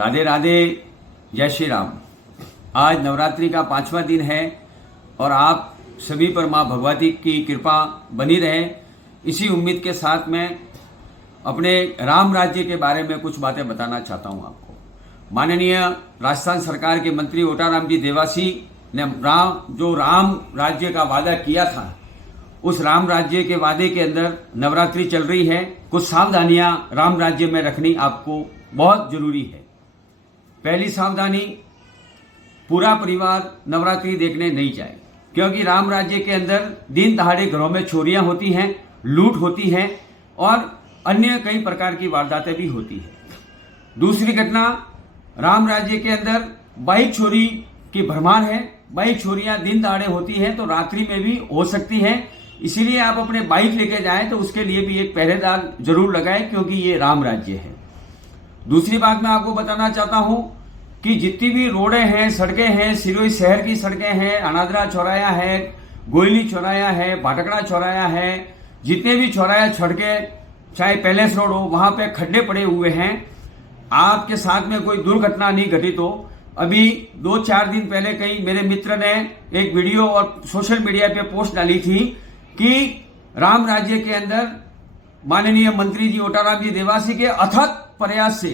राधे राधे, जय श्री राम। आज नवरात्रि का 5वां दिन है और आप सभी पर माँ भगवती की कृपा बनी रहे, इसी उम्मीद के साथ मैं अपने राम राज्य के बारे में कुछ बातें बताना चाहता हूँ आपको। माननीय राजस्थान सरकार के मंत्री ओटाराम जी देवासी ने जो राम राज्य का वादा किया था, उस राम राज्य के वादे के अंदर नवरात्रि चल रही है। कुछ सावधानियां राम राज्य में रखनी आपको बहुत जरूरी है। पहली सावधानी, पूरा परिवार नवरात्रि देखने नहीं जाए, क्योंकि राम राज्य के अंदर दिन दहाड़े घरों में चोरियां होती हैं, लूट होती है और अन्य कई प्रकार की वारदातें भी होती है। दूसरी घटना, राम राज्य के अंदर बाइक चोरी की भरमार है। बाइक चोरियां दिन दहाड़े होती है तो रात्रि में भी हो सकती है, इसीलिए आप अपने बाइक लेके जाएं तो उसके लिए भी एक पहरेदार जरूर लगाएं, क्योंकि ये राम राज्य है। दूसरी बात मैं आपको बताना चाहता हूं कि जितनी भी रोडें हैं, सड़कें हैं, सिरोही शहर की सड़कें हैं, अनादरा चौराया है, गोयली चौराया है, भाटकड़ा चौराया है, जितने भी चौराया सड़कें, चाहे पैलेस रोड हो, वहां पे खड्डे पड़े हुए हैं। आपके साथ में कोई दुर्घटना नहीं घटित हो। अभी 2-4 दिन पहले कई मेरे मित्र ने एक वीडियो और सोशल मीडिया पे पोस्ट डाली थी कि राम राज्य के अंदर माननीय मंत्री जी ओटाराम जी देवासी के अथक प्रयास से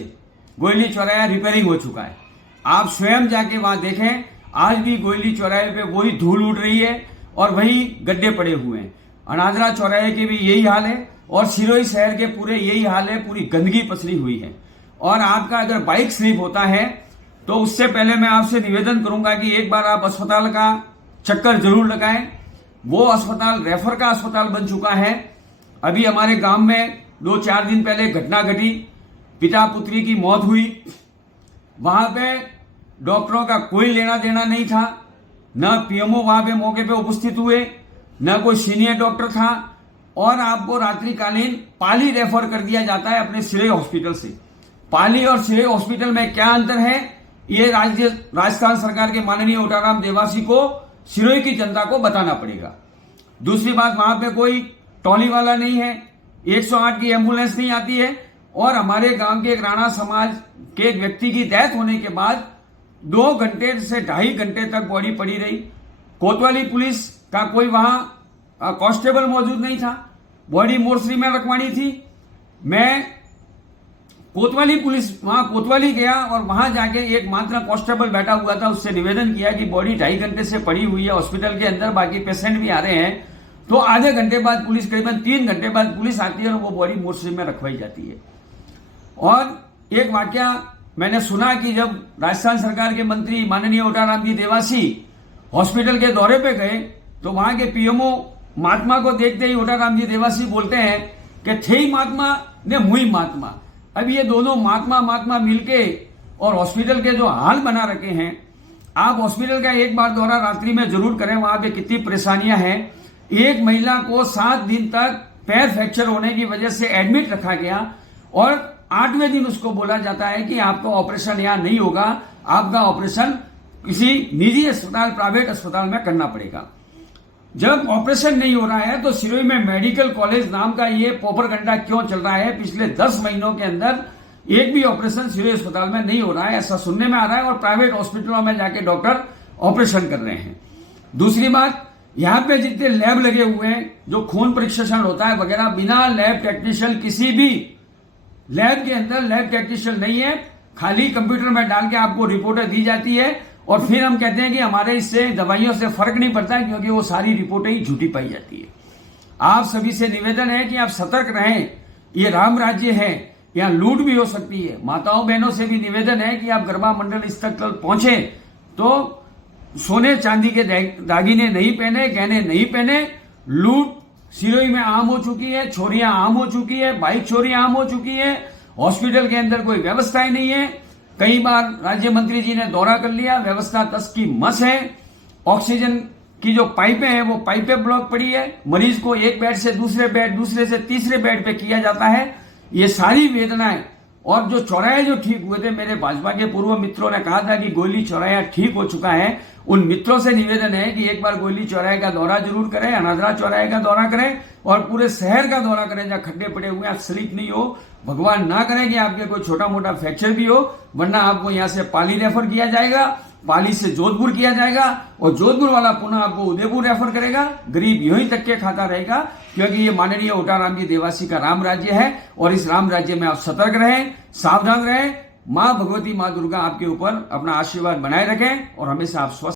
गोयली चौराया रिपेयरिंग हो चुका है। आप स्वयं जाके वहां देखें, आज भी गोयली चौराहे पे वही धूल उड़ रही है और वही गड्ढे पड़े हुए हैं। अनादरा चौराहे के भी यही हाल है और सिरोही शहर के पूरे यही हाल है, पूरी गंदगी पसरी हुई है। और आपका अगर बाइक स्लिप होता है तो उससे पहले मैं आपसे निवेदन करूंगा कि एक बार आप अस्पताल का चक्कर जरूर लगाएं। वो अस्पताल रेफर का अस्पताल बन चुका है। अभी हमारे गांव में 2-4 दिन पहले घटना घटी, पिता पुत्री की मौत हुई। वहां पे डॉक्टरों का कोई लेना देना नहीं था, न पीएमओ वहां पे मौके पे उपस्थित हुए, न कोई सीनियर डॉक्टर था, और आपको रात्रिकालीन पाली रेफर कर दिया जाता है अपने सिरोही हॉस्पिटल से। पाली और सिरोही हॉस्पिटल में क्या अंतर है, ये राजस्थान सरकार के माननीय ओटाराम देवासी को, सिरोही की जनता को बताना पड़ेगा। दूसरी बात, वहां पे कोई टॉली वाला नहीं है, 108 की एम्बुलेंस नहीं आती है, और हमारे गांव के एक राणा समाज के एक व्यक्ति की डेथ होने के बाद 2 घंटे से 2.5 घंटे तक बॉडी पड़ी रही। कोतवाली पुलिस का कोई वहां कांस्टेबल मौजूद नहीं था, बॉडी मोर्चरी में रखवानी थी। मैं कोतवाली पुलिस वहां कोतवाली गया और वहां जाके एक मात्र कांस्टेबल बैठा हुआ था, उससे निवेदन किया कि बॉडी 2.5 घंटे से पड़ी हुई है हॉस्पिटल के अंदर, बाकी पेशेंट भी आ रहे हैं। तो आधे घंटे बाद पुलिस, करीबन 3 घंटे बाद पुलिस आती है और वो बॉडी मोर्चरी में रखवाई जाती है। और एक वाकया मैंने सुना कि जब राजस्थान सरकार के मंत्री माननीय ओटाराम जी देवासी हॉस्पिटल के दौरे पे गए तो वहां के पीएमओ महात्मा को देखते ही ओटाराम जी देवासी बोलते हैं कि थे महात्मा ने मुई महात्मा। अब ये दोनों महात्मा मिलके और हॉस्पिटल के जो हाल बना रखे हैं, आप हॉस्पिटल का एक बार दौरा रात्रि में जरूर करें, वहां पे कितनी परेशानियां हैं। एक महिला को 7 दिन तक पैर फ्रैक्चर होने की वजह से एडमिट रखा गया और 8वें दिन उसको बोला जाता है कि आपका ऑपरेशन यहां नहीं होगा, आपका ऑपरेशन किसी निजी अस्पताल, प्राइवेट अस्पताल में करना पड़ेगा। जब ऑपरेशन नहीं हो रहा है तो सिरोही में मेडिकल कॉलेज नाम का ये पोपरगंडा क्यों चल रहा है? पिछले 10 महीनों के अंदर एक भी ऑपरेशन सिरोही अस्पताल में नहीं हो रहा है, ऐसा सुनने में आ रहा है, और प्राइवेट हॉस्पिटलों में जाके डॉक्टर ऑपरेशन कर रहे हैं। दूसरी बात, यहाँ पे जितने लैब लगे हुए हैं, जो खून परीक्षण होता है वगैरह, बिना लैब टेक्नीशियन, किसी भी लैब के अंदर लैब टेक्नीशियन नहीं है, खाली कंप्यूटर में डाल के आपको रिपोर्टें दी जाती है और फिर हम कहते हैं कि हमारे इससे दवाइयों से फर्क नहीं पड़ता, क्योंकि वो सारी रिपोर्टें ही झूठी पाई जाती है। आप सभी से निवेदन है कि आप सतर्क रहें, ये राम राज्य है, यहाँ लूट भी हो सकती है। माताओं बहनों से भी निवेदन है कि आप गरबा मंडल स्थल तक पहुंचे तो सोने चांदी के दागिने नहीं पहने, गहने नहीं पहने। लूट सिरोही में आम हो चुकी है, चोरियां आम हो चुकी है, बाइक चोरियां आम हो चुकी है, हॉस्पिटल के अंदर कोई व्यवस्था ही नहीं है। कई बार राज्य मंत्री जी ने दौरा कर लिया, व्यवस्था तस की मस है। ऑक्सीजन की जो पाइपें हैं वो पाइपें ब्लॉक पड़ी है, मरीज को एक बेड से दूसरे बेड, दूसरे से तीसरे बेड पे किया जाता है। ये सारी वेदनाएं और जो चौराहे जो ठीक हुए थे, मेरे भाजपा के पूर्व मित्रों ने कहा था कि गोली चौराहा ठीक हो चुका है। उन मित्रों से निवेदन है कि एक बार गोली चौराहे का दौरा जरूर करें, अनादरा चौराहे का दौरा करें और पूरे शहर का दौरा करें जहां खड्डे पड़े हुए हैं, स्लिप नहीं हो। भगवान ना करें कि आपके कोई छोटा मोटा फ्रैक्चर भी हो, वरना आपको यहां से पाली रेफर किया जाएगा, पाली से जोधपुर किया जाएगा और जोधपुर वाला पुनः आपको उदयपुर रेफर करेगा। गरीब यूं ही तक के खाता रहेगा, क्योंकि ये माननीय ओटाराम जी देवासी का राम राज्य है और इस राम राज्य में आप सतर्क रहें, सावधान रहें। मां भगवती, मां दुर्गा आपके ऊपर अपना आशीर्वाद बनाए रखें और हमेशा आप स्वस्थ